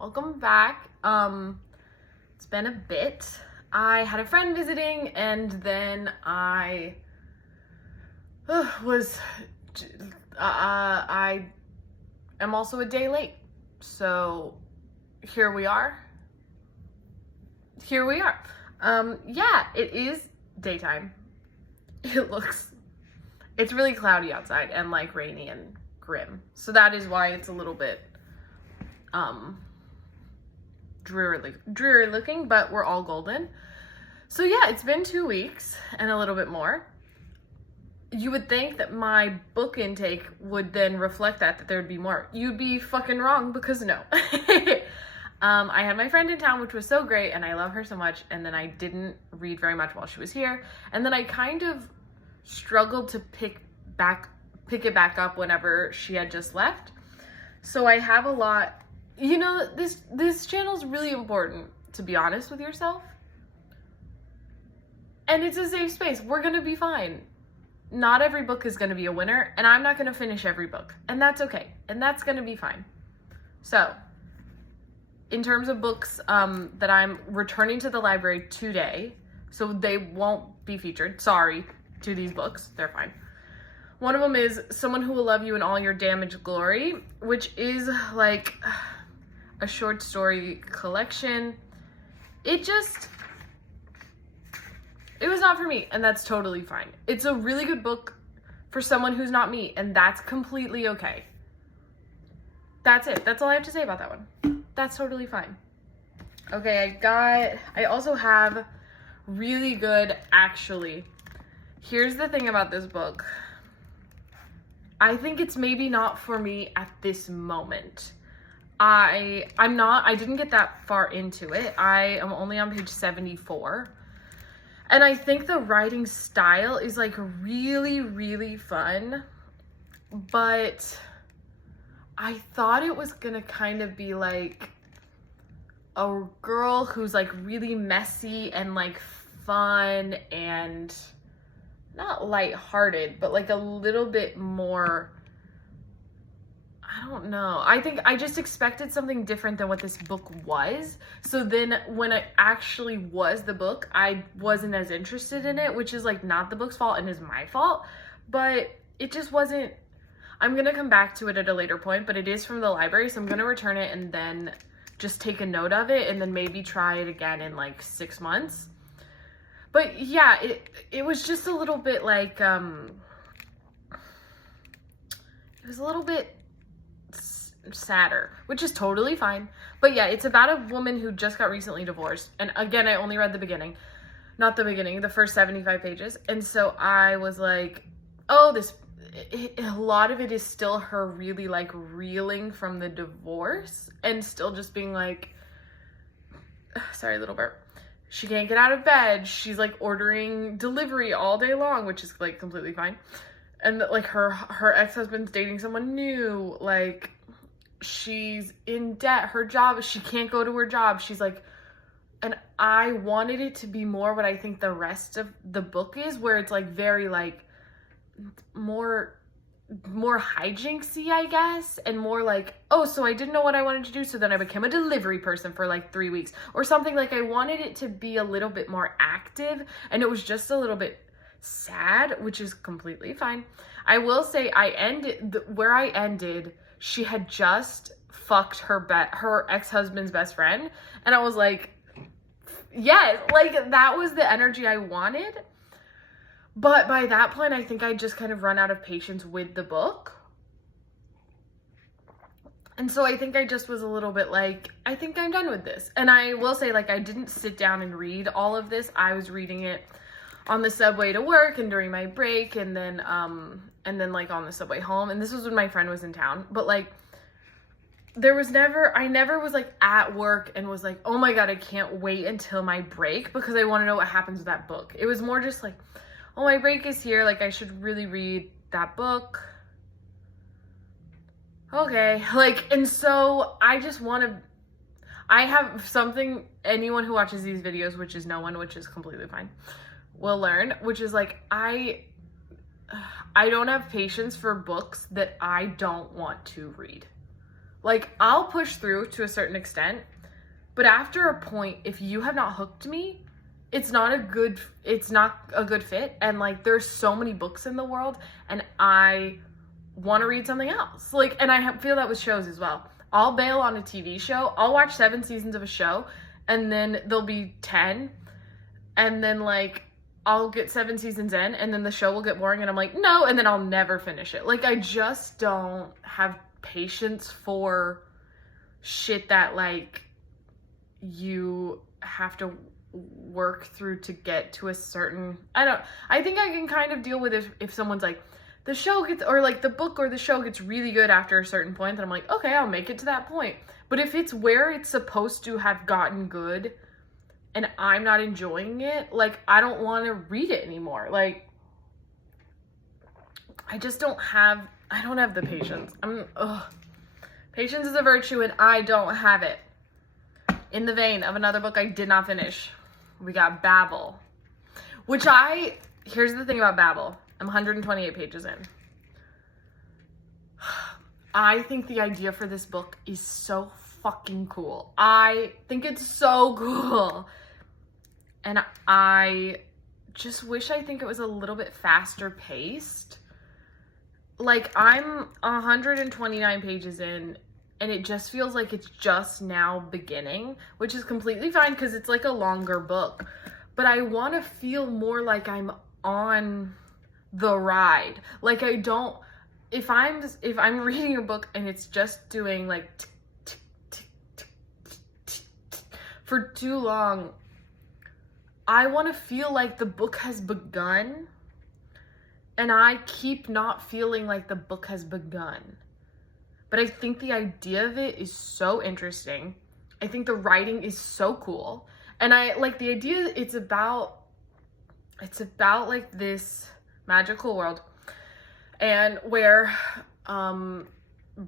Welcome back. It's been a bit. I had a friend visiting and then I I am also a day late. So here we are. Yeah, it is daytime. It's really cloudy outside and like rainy and grim. So that is why it's a little bit dreary looking, but we're all golden. So yeah, it's been 2 weeks and a little bit more. You would think that my book intake would then reflect that there would be more. You'd be fucking wrong, because no. I had my friend in town, which was so great, and I love her so much, and then I didn't read very much while she was here, and then I kind of struggled to pick it back up whenever she had just left. So I have a lot. This channel is really important, to be honest with yourself. And it's a safe space. We're gonna be fine. Not every book is gonna be a winner, and I'm not gonna finish every book, and that's okay, and that's gonna be fine. So, in terms of books that I'm returning to the library today, so they won't be featured, sorry to these books, they're fine. One of them is Someone Who Will Love You in All Your Damaged Glory, which is like a short story collection. It was not for me, and that's totally fine. It's a really good book for someone who's not me, and that's completely okay. That's it. That's all I have to say about that one. That's totally fine. Okay, I also have really good, actually. Here's the thing about this book. I think it's maybe not for me at this moment. I didn't get that far into it. I am only on page 74. And I think the writing style is like really, really fun. But I thought it was gonna kind of be like a girl who's like really messy and like fun and not lighthearted, but like a little bit more, I don't know. I think I just expected something different than what this book was. So then when it actually was the book, I wasn't as interested in it, which is like not the book's fault and is my fault, but it just wasn't. I'm gonna come back to it at a later point, but it is from the library, so I'm gonna return it and then just take a note of it and then maybe try it again in like 6 months. But yeah, it was just a little bit like, it was a little bit sadder, which is totally fine. But yeah, it's about a woman who just got recently divorced. And again, I only read the beginning. Not the beginning, the first 75 pages. And so I was like, oh, a lot of it is still her really like reeling from the divorce and still just being like, sorry, little burp. She can't get out of bed. She's like ordering delivery all day long, which is like completely fine. And like her ex-husband's dating someone new. Like, she's in debt. Her job, she can't go to her job. She's like, and I wanted it to be more what I think the rest of the book is, where it's like very like more hijinksy, I guess, and more like, oh, so I didn't know what I wanted to do, so then I became a delivery person for like 3 weeks or something. Like, I wanted it to be a little bit more active, and it was just a little bit sad, which is completely fine. I will say where I ended, she had just fucked her ex-husband's best friend, and I was like, yes, like that was the energy I wanted. But by that point, I think I just kind of run out of patience with the book. And so I think I just was a little bit like, I think I'm done with this. And I will say, like, I didn't sit down and read all of this. I was reading it on the subway to work and during my break, and then like on the subway home. And this was when my friend was in town. But like, I never was like at work and was like, oh my God, I can't wait until my break because I want to know what happens with that book. It was more just like, oh, my break is here. Like, I should really read that book. Okay. Like, and so I just I have something, anyone who watches these videos, which is no one, which is completely fine, will learn, which is like, I don't have patience for books that I don't want to read. Like, I'll push through to a certain extent, but after a point, if you have not hooked me, it's not a good fit. And like, there's so many books in the world, and I want to read something else. Like, and I feel that with shows as well. I'll bail on a TV show. I'll watch 7 seasons of a show, and then there'll be 10, and then like I'll get 7 seasons in, and then the show will get boring, and I'm like, no, and then I'll never finish it. Like, I just don't have patience for shit that like you have to work through to get to a certain, I think I can kind of deal with if someone's like, the show gets, or like the book or the show gets really good after a certain point, then I'm like, okay, I'll make it to that point. But if it's where it's supposed to have gotten good and I'm not enjoying it, like, I don't want to read it anymore. Like, I don't have the patience. Patience is a virtue, and I don't have it. In the vein of another book I did not finish, we got Babel, which here's the thing about Babel. I'm 128 pages in. I think the idea for this book is so fucking cool. I think it's so cool. And I just wish I think it was a little bit faster paced. Like, I'm 129 pages in, and it just feels like it's just now beginning, which is completely fine because it's like a longer book. But I want to feel more like I'm on the ride. Like, I don't, if I'm reading a book and it's just doing like for too long, I want to feel like the book has begun, and I keep not feeling like the book has begun. But I think the idea of it is so interesting. I think the writing is so cool. And I like the idea it's about like this magical world, and where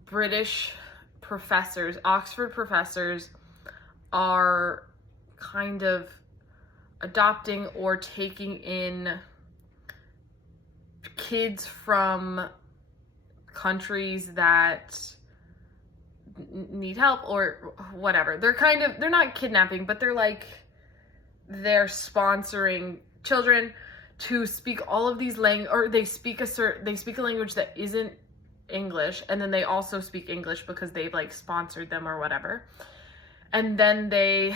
British professors, Oxford professors, are kind of adopting or taking in kids from countries that need help or whatever. They're not kidnapping, but they're sponsoring children to speak all of these or they speak a language that isn't English, and then they also speak English because they've like sponsored them or whatever. And then they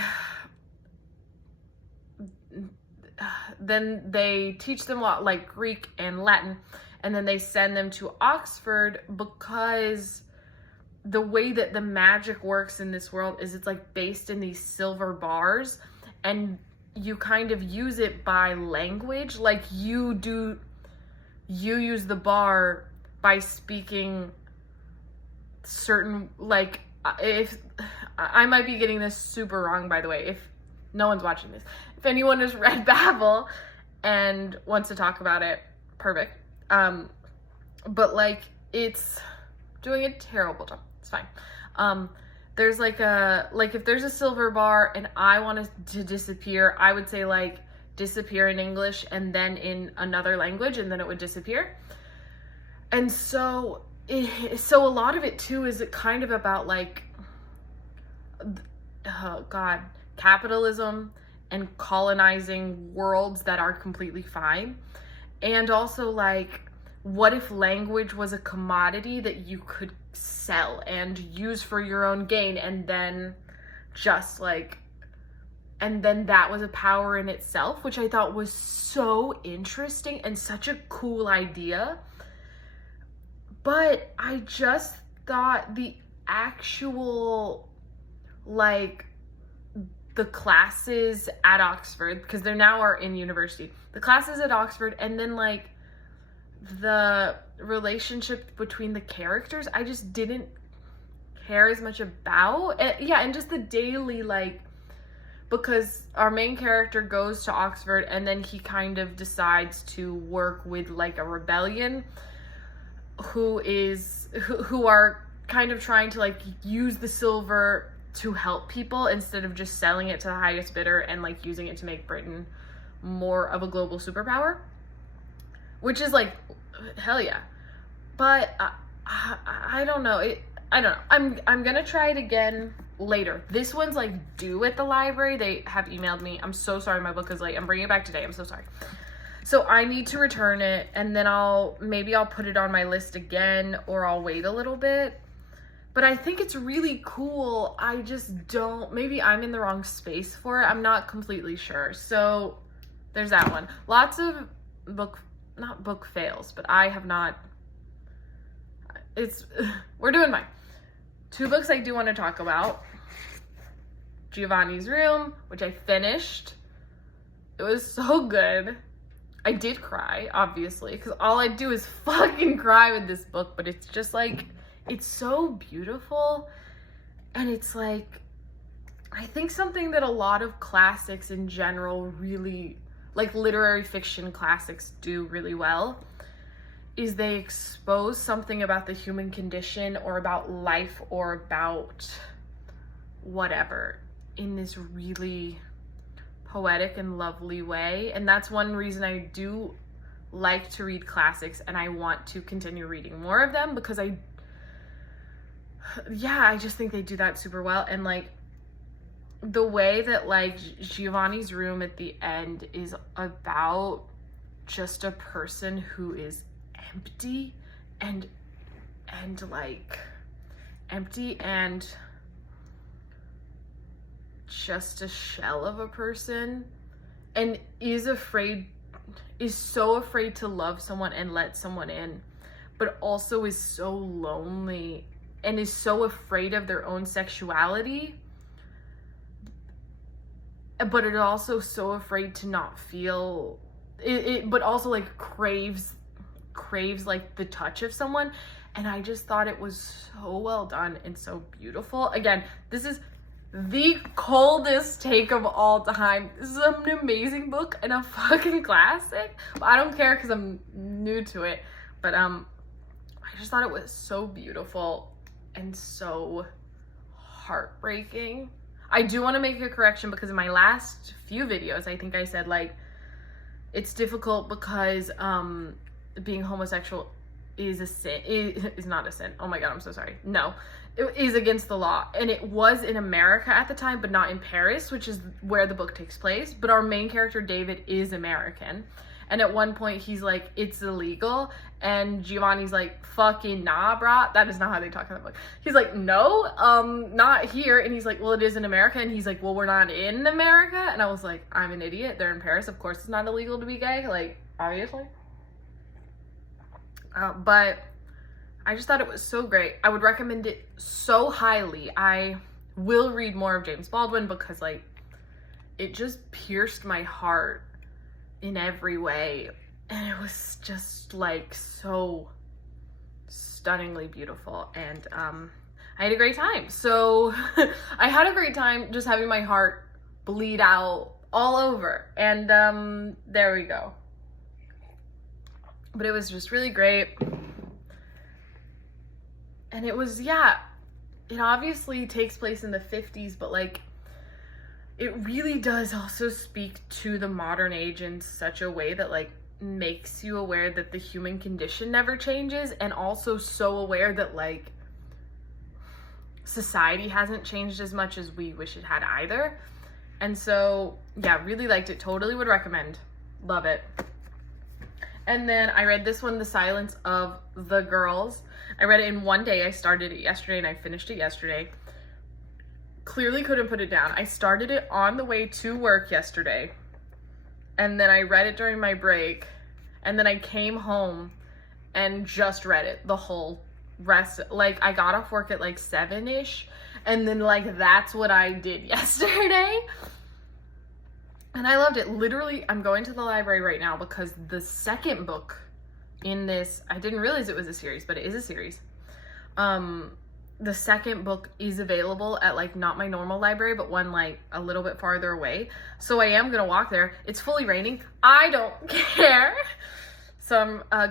teach them like Greek and Latin, and then they send them to Oxford because the way that the magic works in this world is it's like based in these silver bars, and you kind of use it by language. Like you use the bar by speaking certain, like, if I might be getting this super wrong, by the way, if no one's watching this, if anyone has read Babel and wants to talk about it, perfect. But like, it's doing a terrible job. It's fine. There's if there's a silver bar and I want to disappear, I would say like disappear in English and then in another language, and then it would disappear. And so a lot of it too is kind of about like, capitalism and colonizing worlds that are completely fine. And also like, what if language was a commodity that you could sell and use for your own gain, and then that was a power in itself, which I thought was so interesting and such a cool idea. But I just thought the actual, like, the classes at Oxford, because they now are in university, the classes at Oxford, and then like the relationship between the characters, I just didn't care as much about. And just the daily, like, because our main character goes to Oxford and then he kind of decides to work with like a rebellion who are kind of trying to like use the silver to help people instead of just selling it to the highest bidder and like using it to make Britain more of a global superpower, which is like, hell yeah. But I don't know, I don't know. I'm gonna try it again later. This one's like due at the library. They have emailed me. I'm so sorry my book is late. I'm bringing it back today. I'm so sorry. So I need to return it, and then maybe I'll put it on my list again, or I'll wait a little bit. But I think it's really cool. I just don't, maybe I'm in the wrong space for it. I'm not completely sure. So there's that one. Lots of not book fails, but I have not, we're doing fine. 2 books I do want to talk about. Giovanni's Room, which I finished. It was so good. I did cry, obviously, because all I do is fucking cry with this book, but it's just like, it's so beautiful. And it's like, I think something that a lot of classics in general really, like literary fiction classics do really well, is they expose something about the human condition or about life or about whatever in this really poetic and lovely way. And that's one reason I do like to read classics, and I want to continue reading more of them, because I just think they do that super well. And like the way that like Giovanni's Room at the end is about just a person who is empty and just a shell of a person, and is so afraid to love someone and let someone in, but also is so lonely and is so afraid of their own sexuality, but is also so afraid to not feel it, but also like craves like the touch of someone. And I just thought it was so well done and so beautiful. Again, this is the coldest take of all time. This is an amazing book and a fucking classic. But I don't care because I'm new to it. But I just thought it was so beautiful and so heartbreaking. I do want to make a correction, because in my last few videos, I think I said like it's difficult because being homosexual is a sin. Is not a sin. Oh my god, I'm so sorry. No, it is against the law, and it was in America at the time, but not in Paris, which is where the book takes place. But our main character David is American, and at one point he's like, it's illegal, and Giovanni's like, fucking nah, brah. That is not how they talk in the book. He's like, no, not here. And he's like, well, it is in America. And he's like, well, we're not in America. And I was like, I'm an idiot. They're in Paris. Of course it's not illegal to be gay. Like, obviously. But I just thought it was so great. I would recommend it so highly. I will read more of James Baldwin, because like it just pierced my heart in every way, and it was just like so stunningly beautiful. And I had a great time. So I had a great time just having my heart bleed out all over, and there we go. But it was just really great. And it was, it obviously takes place in the 50s, but like it really does also speak to the modern age in such a way that like makes you aware that the human condition never changes, and also so aware that like society hasn't changed as much as we wish it had either. And so really liked it. Totally would recommend. Love it. And then I read this one, The Silence of the Girls. I read it in one day. I started it yesterday and I finished it yesterday. Clearly couldn't put it down. I started it on the way to work yesterday, and then I read it during my break, and then I came home and just read it the whole rest. Like I got off work at like 7-ish, and then like that's what I did yesterday. And I loved it. Literally, I'm going to the library right now because the second book in this, I didn't realize it was a series, but it is a series. The second book is available at like not my normal library, but one like a little bit farther away. So I am gonna walk there. It's fully raining. I don't care. So I'm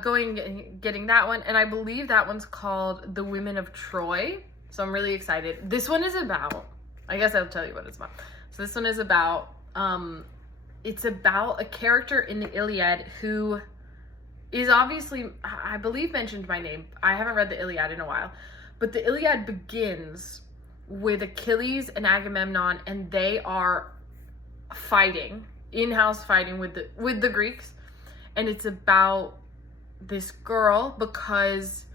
getting that one, and I believe that one's called The Women of Troy. So I'm really excited. This one is about, I guess I'll tell you what it's about. So this one is about, it's about a character in the Iliad who is obviously, I believe, mentioned by name. I haven't read the Iliad in a while, But the Iliad begins with Achilles and Agamemnon, and they are fighting, in-house fighting with the Greeks. And it's about this girl, because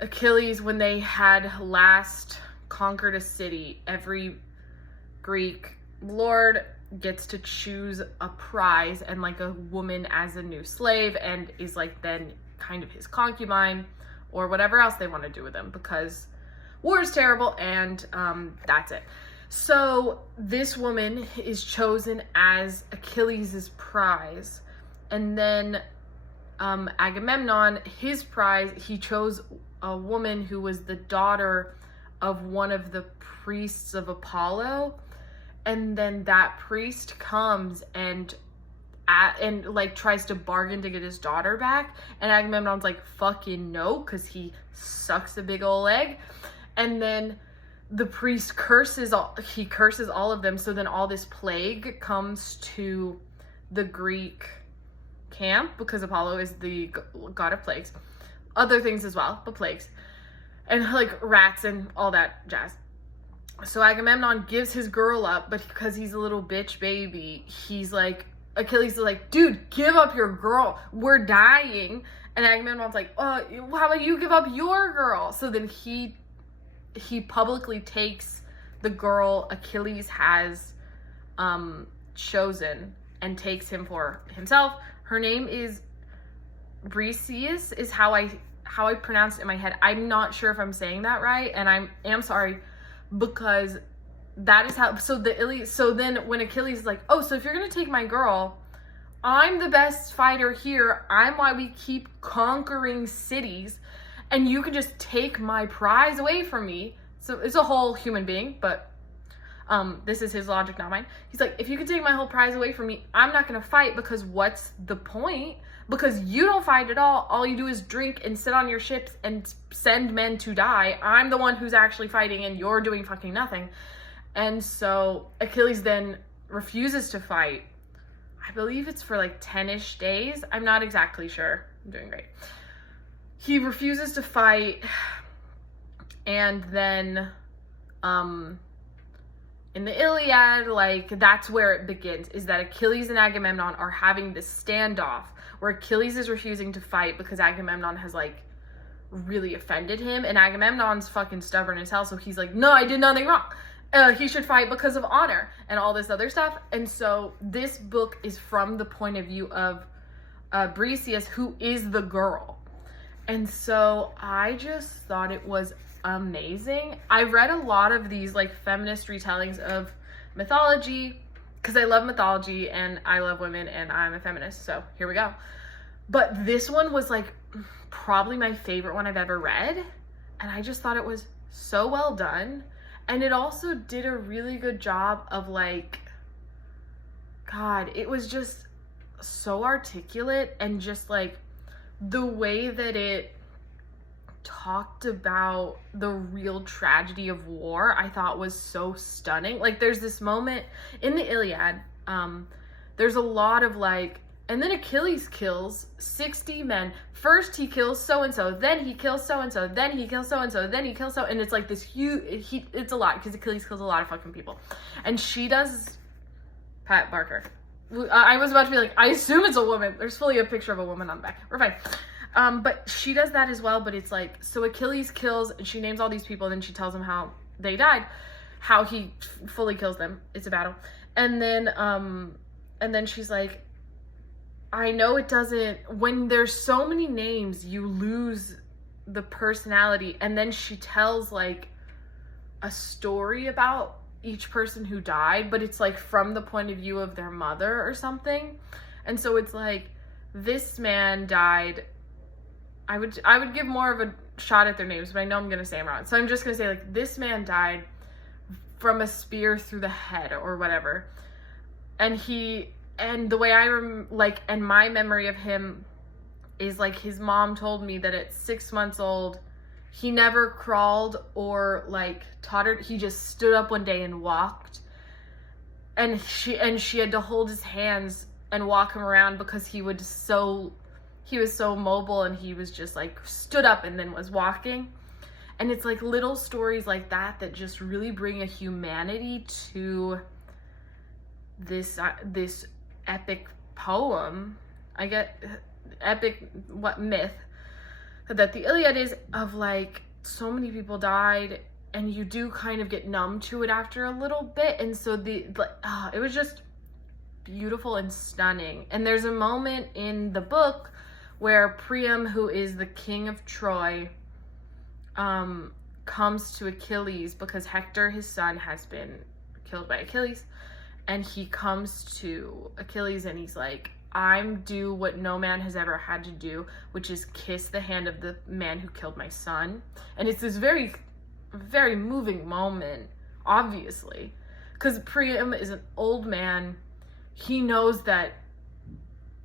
Achilles, when they had last conquered a city, every Greek lord gets to choose a prize and like a woman as a new slave, and is like then kind of his concubine or whatever else they want to do with him, because war is terrible, and that's it. So this woman is chosen as Achilles' prize, and then Agamemnon, his prize, he chose a woman who was the daughter of one of the priests of Apollo. And then that priest comes and like tries to bargain to get his daughter back, and Agamemnon's like, fucking no, because he sucks a big old egg. And then the priest curses all of them. So then all this plague comes to the Greek camp, because Apollo is the god of plagues, other things as well, but plagues, and like rats and all that jazz. So Agamemnon gives his girl up, but because he's a little bitch baby, he's like, Achilles is like, dude, give up your girl, we're dying. And Agamemnon's like, how about you give up your girl? So then he publicly takes the girl Achilles has chosen and takes him for himself. Her name is Briseis, is how I pronounced it in my head. I'm not sure if I'm saying that right, and I am sorry, because that is how. So then when Achilles is like, oh, so if you're gonna take my girl, I'm the best fighter here, I'm why we keep conquering cities, and you can just take my prize away from me. So it's a whole human being, but this is his logic, not mine. He's like, if you can take my whole prize away from me, I'm not gonna fight, because what's the point? Because you don't fight at all you do is drink and sit on your ships and send men to die. I'm the one who's actually fighting, and you're doing fucking nothing. And so Achilles then refuses to fight. I believe it's for like 10-ish days. I'm not exactly sure. I'm doing great. He refuses to fight, and then in the Iliad, like, that's where it begins, is that Achilles and Agamemnon are having this standoff where Achilles is refusing to fight because Agamemnon has like really offended him, and Agamemnon's fucking stubborn as hell, so he's like, no, I did nothing wrong. He should fight because of honor and all this other stuff. And so this book is from the point of view of Briseis, who is the girl. And so I just thought it was amazing. I read a lot of these like feminist retellings of mythology because I love mythology and I love women and I'm a feminist, so here we go. But this one was like probably my favorite one I've ever read, and I just thought it was so well done. And it also did a really good job of like, God, it was just so articulate, and just like the way that it talked about the real tragedy of war, I thought was so stunning. Like, there's this moment in the Iliad, there's a lot of like, and then Achilles kills 60 men. First he kills so-and-so, then he kills so-and-so, then he kills so-and-so, then he kills so, and it's like this huge, it's a lot, because Achilles kills a lot of fucking people. And she does, Pat Barker. I was about to be like, I assume it's a woman. There's fully a picture of a woman on the back. We're fine. But she does that as well, but it's like, so Achilles kills, and she names all these people, and then she tells them how they died, how he fully kills them. It's a battle. And then she's like, I know it doesn't, when there's so many names, you lose the personality. And then she tells like a story about each person who died, but it's like from the point of view of their mother or something. And so it's like, this man died. I would give more of a shot at their names, but I know I'm going to say them wrong. So I'm just going to say like, this man died from a spear through the head or whatever. And the way and my memory of him is like, his mom told me that at 6 months old, he never crawled or like tottered. He just stood up one day and walked. And she had to hold his hands and walk him around because he was so mobile, and he was just like stood up and then was walking. And it's like little stories like that that just really bring a humanity to this this epic poem. I get epic, what, myth that the Iliad is, of like so many people died, and you do kind of get numb to it after a little bit. And so it was just beautiful and stunning. And there's a moment in the book where Priam, who is the king of Troy, comes to Achilles because Hector, his son, has been killed by Achilles. And he comes to Achilles and he's like, I'm due what no man has ever had to do, which is kiss the hand of the man who killed my son. And it's this very, very moving moment, obviously, because Priam is an old man. He knows that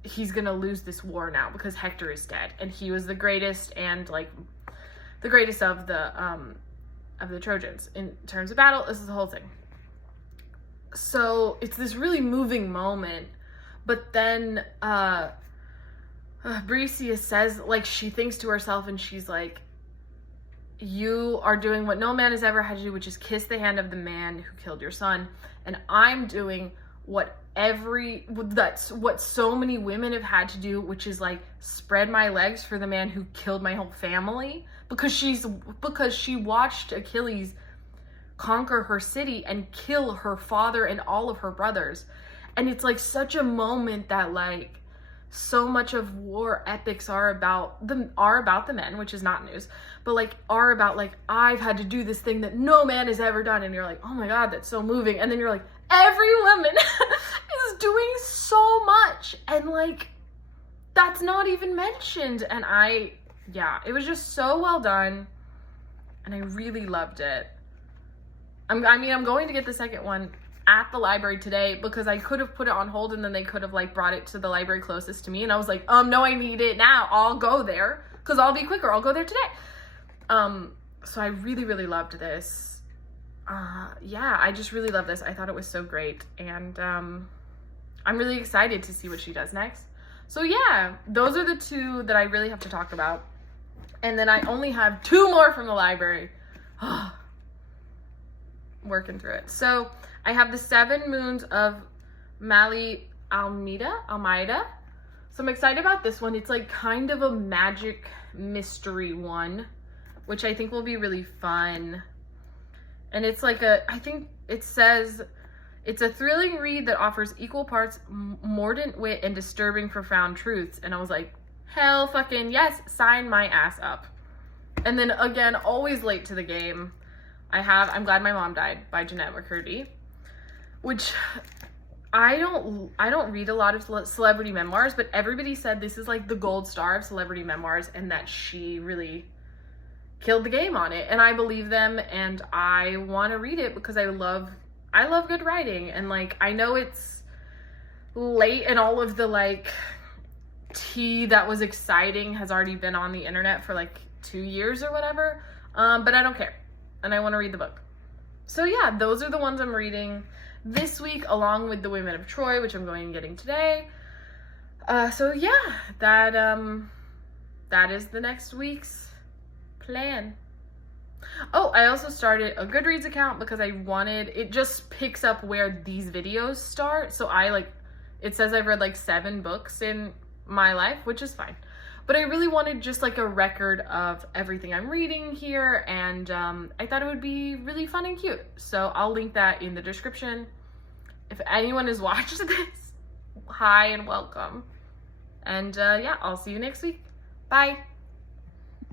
he's gonna lose this war now because Hector is dead, and he was the greatest, and like the greatest of the Trojans in terms of battle. This is the whole thing. So it's this really moving moment. But then Briseis says, like, she thinks to herself and she's like, you are doing what no man has ever had to do, which is kiss the hand of the man who killed your son. And I'm doing that's what so many women have had to do, which is like spread my legs for the man who killed my whole family. Because she watched Achilles conquer her city and kill her father and all of her brothers. And it's like such a moment that like so much of war epics are about the men, which is not news, but like are about like, I've had to do this thing that no man has ever done. And you're like, oh my God, that's so moving. And then you're like, every woman is doing so much. And like, that's not even mentioned. And it was just so well done. And I really loved it. I'm going to get the second one at the library today because I could have put it on hold and then they could have like brought it to the library closest to me. And I was like, no, I need it now. I'll go there because I'll be quicker. I'll go there today. So I really, really loved this. I just really love this. I thought it was so great. And I'm really excited to see what she does next. So yeah, those are the two that I really have to talk about. And then I only have 2 more from the library. Working through it. So I have the 7 Moons of Mali Almeida. So I'm excited about this one. It's like kind of a magic mystery one, which I think will be really fun. And it's like I think it says it's a thrilling read that offers equal parts mordant wit and disturbing profound truths. And I was like, hell fucking yes, sign my ass up. And then again, always late to the game, I'm Glad My Mom Died by Jennette McCurdy, which I don't read a lot of celebrity memoirs, but everybody said this is like the gold star of celebrity memoirs and that she really killed the game on it. And I believe them, and I want to read it because I love good writing. And like, I know it's late and all of the like tea that was exciting has already been on the internet for like 2 years or whatever, but I don't care. And I want to read the book. So yeah, those are the ones I'm reading this week, along with The Women of Troy, which I'm going and getting today. So yeah, that is the next week's plan. Oh, I also started a Goodreads account because it just picks up where these videos start. So it says I've read like 7 books in my life, which is fine. But I really wanted just like a record of everything I'm reading here, and I thought it would be really fun and cute. So I'll link that in the description. If anyone has watched this, hi and welcome. And yeah, I'll see you next week. Bye.